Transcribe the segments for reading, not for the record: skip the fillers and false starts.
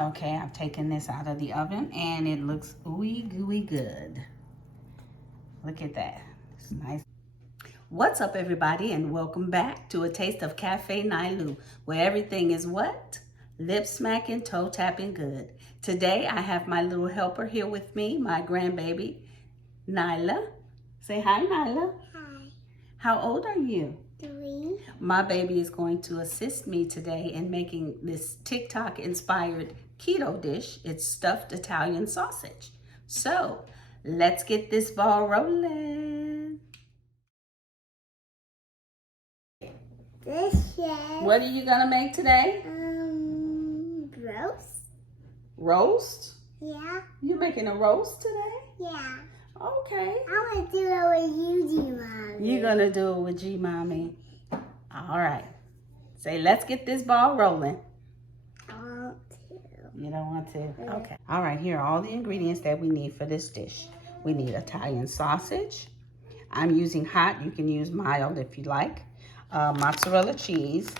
Okay, I've taken this out of the oven and it looks ooey gooey good. Look at that. It's nice. What's up, everybody, and welcome back to A Taste of Cafe Nailu, where everything is what? Lip smacking, toe tapping good. Today, I have my little helper here with me, my grandbaby, Nyla. Say hi, Nyla. Hi. How old are you? 3. My baby is going to assist me today in making this TikTok-inspired keto dish. It's stuffed Italian sausage. So, let's get this ball rolling. What are you gonna make today? Roast. Roast? Yeah. You making a roast today? Yeah. Okay. I want to do it with you, G-Mommy. You're gonna do it with G-Mommy. All right. Say, let's get this ball rolling. I want to. You don't want to? Okay. All right, here are all the ingredients that we need for this dish. We need Italian sausage. I'm using hot. You can use mild if you like. Mozzarella cheese.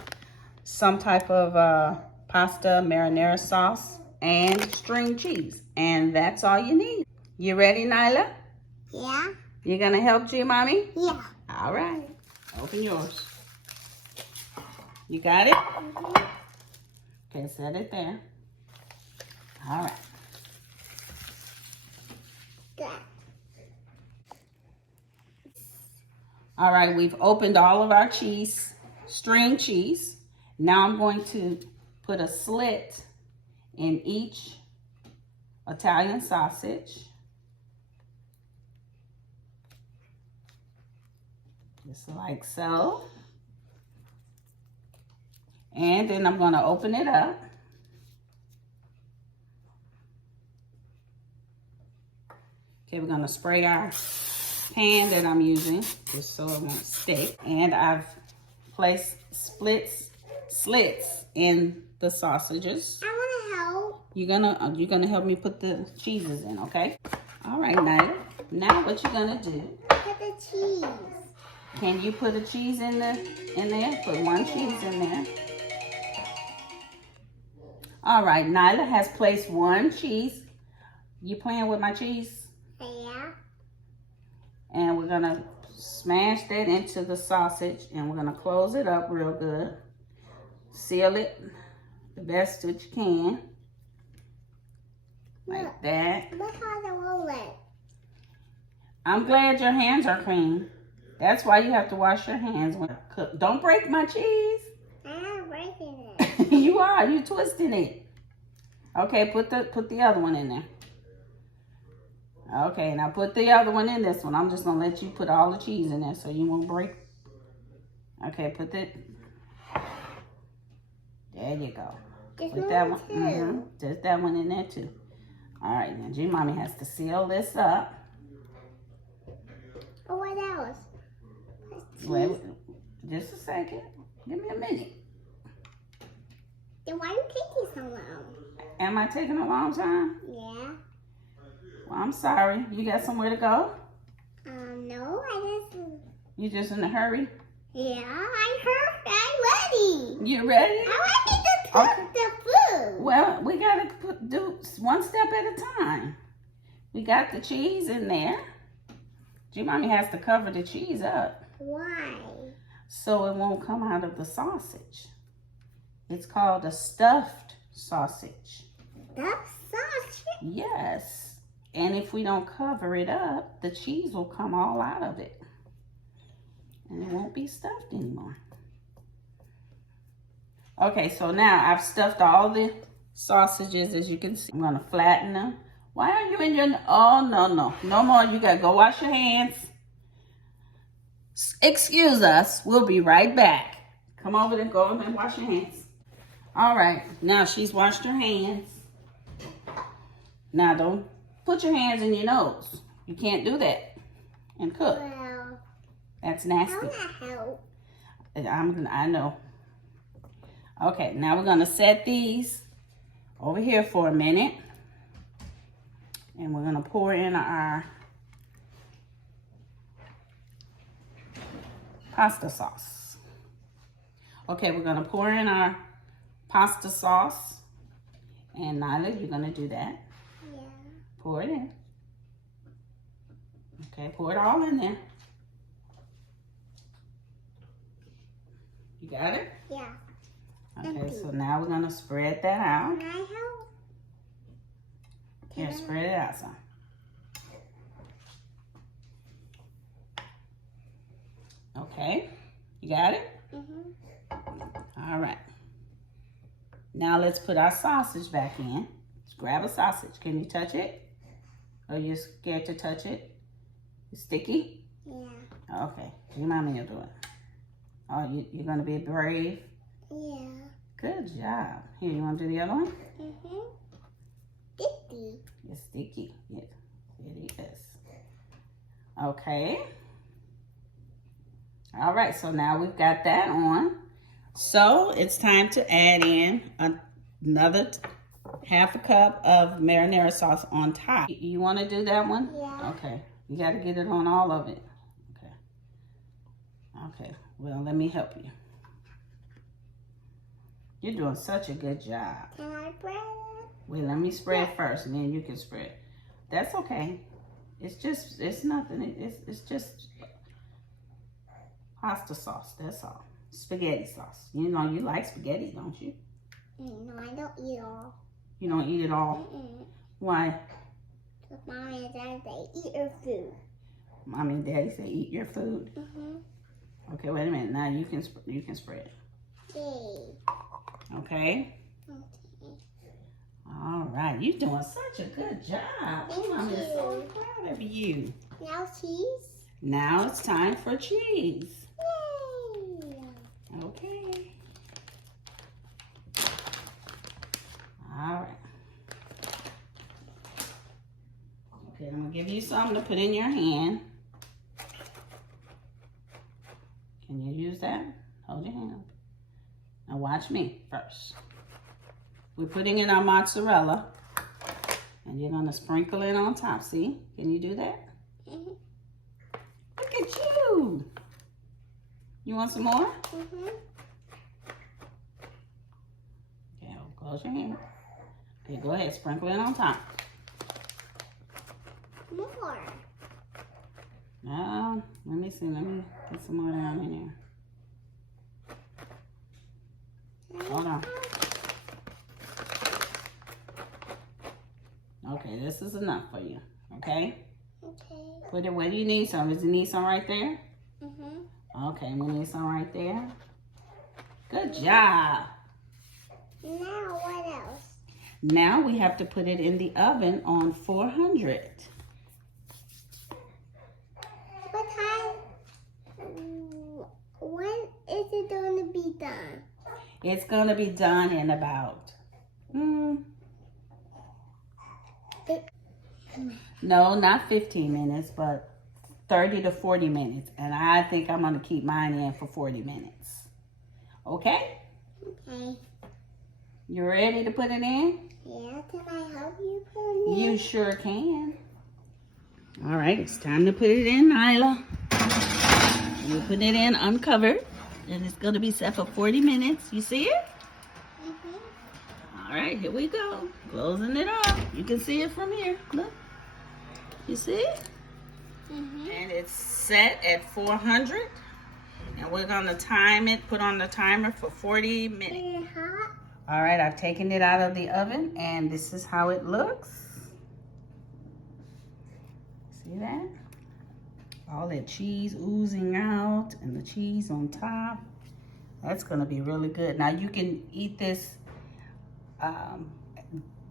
Some type of pasta marinara sauce. And string cheese. And that's all you need. You ready, Nyla? Yeah. You gonna help G-Mommy? Yeah. All right. Open yours. You got it? Mm-hmm. Okay, set it there. All right. Good. All right, we've opened all of our cheese, string cheese. Now I'm going to put a slit in each Italian sausage. Just like so. And then I'm going to open it up. Okay, we're going to spray our pan that I'm using just so it won't stick. And I've placed slits in the sausages. I want to help. You're gonna help me put the cheeses in, okay? All right, Nyla. Now what you're gonna do? Put the cheese. Can you put a cheese in there? Put one cheese in there. All right, Nyla has placed one cheese. You playing with my cheese? Yeah. And we're gonna smash that into the sausage and we're gonna close it up real good. Seal it the best that you can. Like that. Look how the roll it. I'm glad your hands are clean. That's why you have to wash your hands when you cook. Don't break my cheese. I'm not breaking it. You are. You twisting it. Okay, put the other one in there. Okay, now put the other one in this one. I'm just gonna let you put all the cheese in there so you won't break. Okay, put that. There you go. Put that one. Just that one in there too. All right, now G-Mommy has to seal this up. Oh, what else? Wait, just a second. Give me a minute. Then why are you taking so long? Am I taking a long time? Yeah. Well, I'm sorry. You got somewhere to go? No, I just... You just in a hurry? Yeah, I'm ready. You ready? I want to cook the food. Well, we gotta do one step at a time. We got the cheese in there. G-Mommy has to cover the cheese up. Why? So it won't come out of the sausage. It's called a stuffed sausage. That's sausage? Yes. And if we don't cover it up, the cheese will come all out of it. And it won't be stuffed anymore. Okay, so now I've stuffed all the sausages, as you can see. I'm gonna flatten them. Why are you in your, oh, no. No more, you gotta go wash your hands. Excuse us, we'll be right back. Come over and go over and wash your hands. All right, now she's washed her hands. Now don't put your hands in your nose. You can't do that and cook. Well, that's nasty. I want to help. I know. Okay, now we're gonna set these over here for a minute. And we're gonna pour in our pasta sauce. Okay, we're gonna pour in our pasta sauce And Nyla, you're gonna do that. Yeah. Pour it in. Okay, pour it all in there. You got it? Yeah. Okay, so now we're gonna spread that out. Can I help? Here, spread it out some. Okay, you got it? All right. Now let's put our sausage back in. Let's grab a sausage. Can you touch it? Or you're scared to touch it? It's sticky? Yeah. Okay, your mommy will do it. Oh, you're gonna be brave? Yeah. Good job. Here, you wanna do the other one? Sticky. It's sticky. Yes, it is. Okay. All right, so now we've got that on. So it's time to add in another half a cup of marinara sauce on top. You want to do that one? Yeah. Okay. You got to get it on all of it. Okay. Okay. Well, let me help you. You're doing such a good job. Can I spread it? Wait, let me spread first, and then you can spread. That's okay. It's nothing. It's just pasta sauce. That's all. Spaghetti sauce. You know you like spaghetti, don't you? No, I don't eat all. You don't eat it all? Why? Because Mommy and Daddy say eat your food. Mommy and Daddy say eat your food. Okay, wait a minute. Now you can spread. Yay. Okay. All right, you're doing such a good job. Thank I'm you. so proud of you. Now cheese. Now it's time for cheese. Yay. Okay. All right. Okay, I'm gonna give you something to put in your hand. Can you use that? Hold your hand up. Now watch me first. We're putting in our mozzarella, and you're gonna sprinkle it on top. See? Can you do that? Look at you. You want some more? Okay, close your hand. Okay, go ahead, sprinkle it on top. More. Now, let me see. Let me get some more down in there. Hold on. Okay, this is enough for you. Okay? Okay. Put it where do you need some? Does you need some right there? Okay, we need some right there. Good job. Now what else? Now we have to put it in the oven on 400. What time? When is it going to be done? It's going to be done in about, no, not 15 minutes, but 30 to 40 minutes. And I think I'm going to keep mine in for 40 minutes. Okay? Okay. You ready to put it in? Yeah, can I help you put it in? You sure can. All right, it's time to put it in, Nyla. You put it in uncovered, and it's going to be set for 40 minutes. You see it? All right, here we go. Closing it up. You can see it from here. Look. You see it? And it's set at 400. And we're going to time it, put on the timer for 40 minutes. Is it hot? All right, I've taken it out of the oven, and this is how it looks. See that? All that cheese oozing out and the cheese on top. That's gonna be really good. Now you can eat this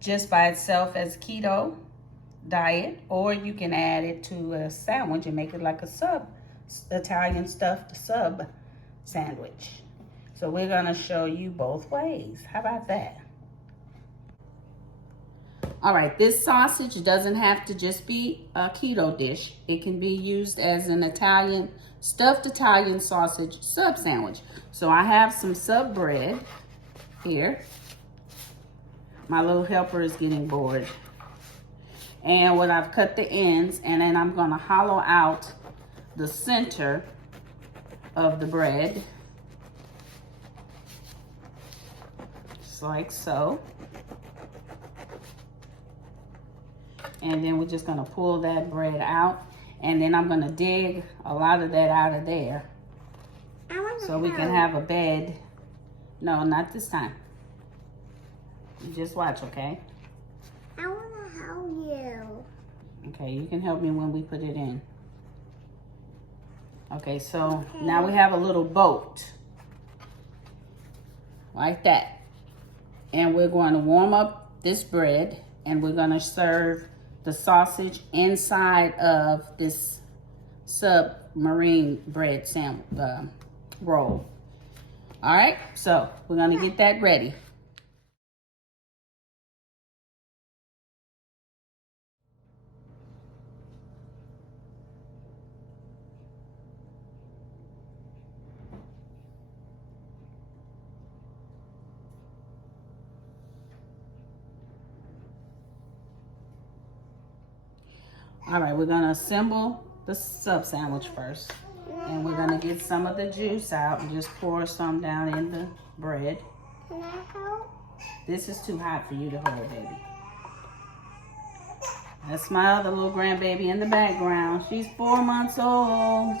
just by itself as keto diet, or you can add it to a sandwich and make it like a Italian stuffed sub sandwich. So we're gonna show you both ways. How about that? All right, this sausage doesn't have to just be a keto dish. It can be used as an stuffed Italian sausage sub sandwich. So I have some sub bread here. My little helper is getting bored. And what I've cut the ends, and then I'm gonna hollow out the center of the bread. Just like so. And then we're just gonna pull that bread out. And then I'm gonna dig a lot of that out of there. So we can have a bed. No, not this time. You just watch, okay? I wanna help you. Okay, you can help me when we put it in. Okay, so now we have a little boat. Like that. And we're going to warm up this bread and we're going to serve the sausage inside of this submarine bread roll. All right, so we're going to get that ready. All right, we're gonna assemble the sub sandwich first. And we're gonna get some of the juice out and just pour some down in the bread. Can I help? This is too hot for you to hold, baby. That's my other little grandbaby in the background. She's 4 months old.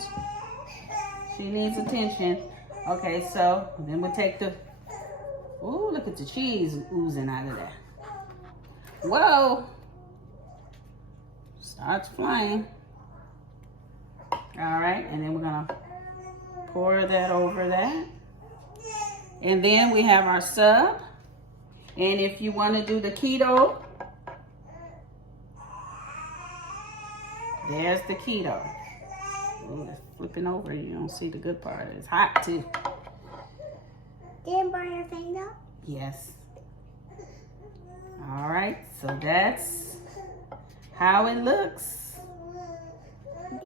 She needs attention. Okay, so then we'll take the, ooh, look at the cheese oozing out of there. Whoa. Starts flying. All right, and then we're gonna pour that over that. And then we have our sub. And if you wanna do the keto, there's the keto. Ooh, it's flipping over, you don't see the good part. It's hot too. Didn't burn your finger? Yes. All right, so that's how it looks.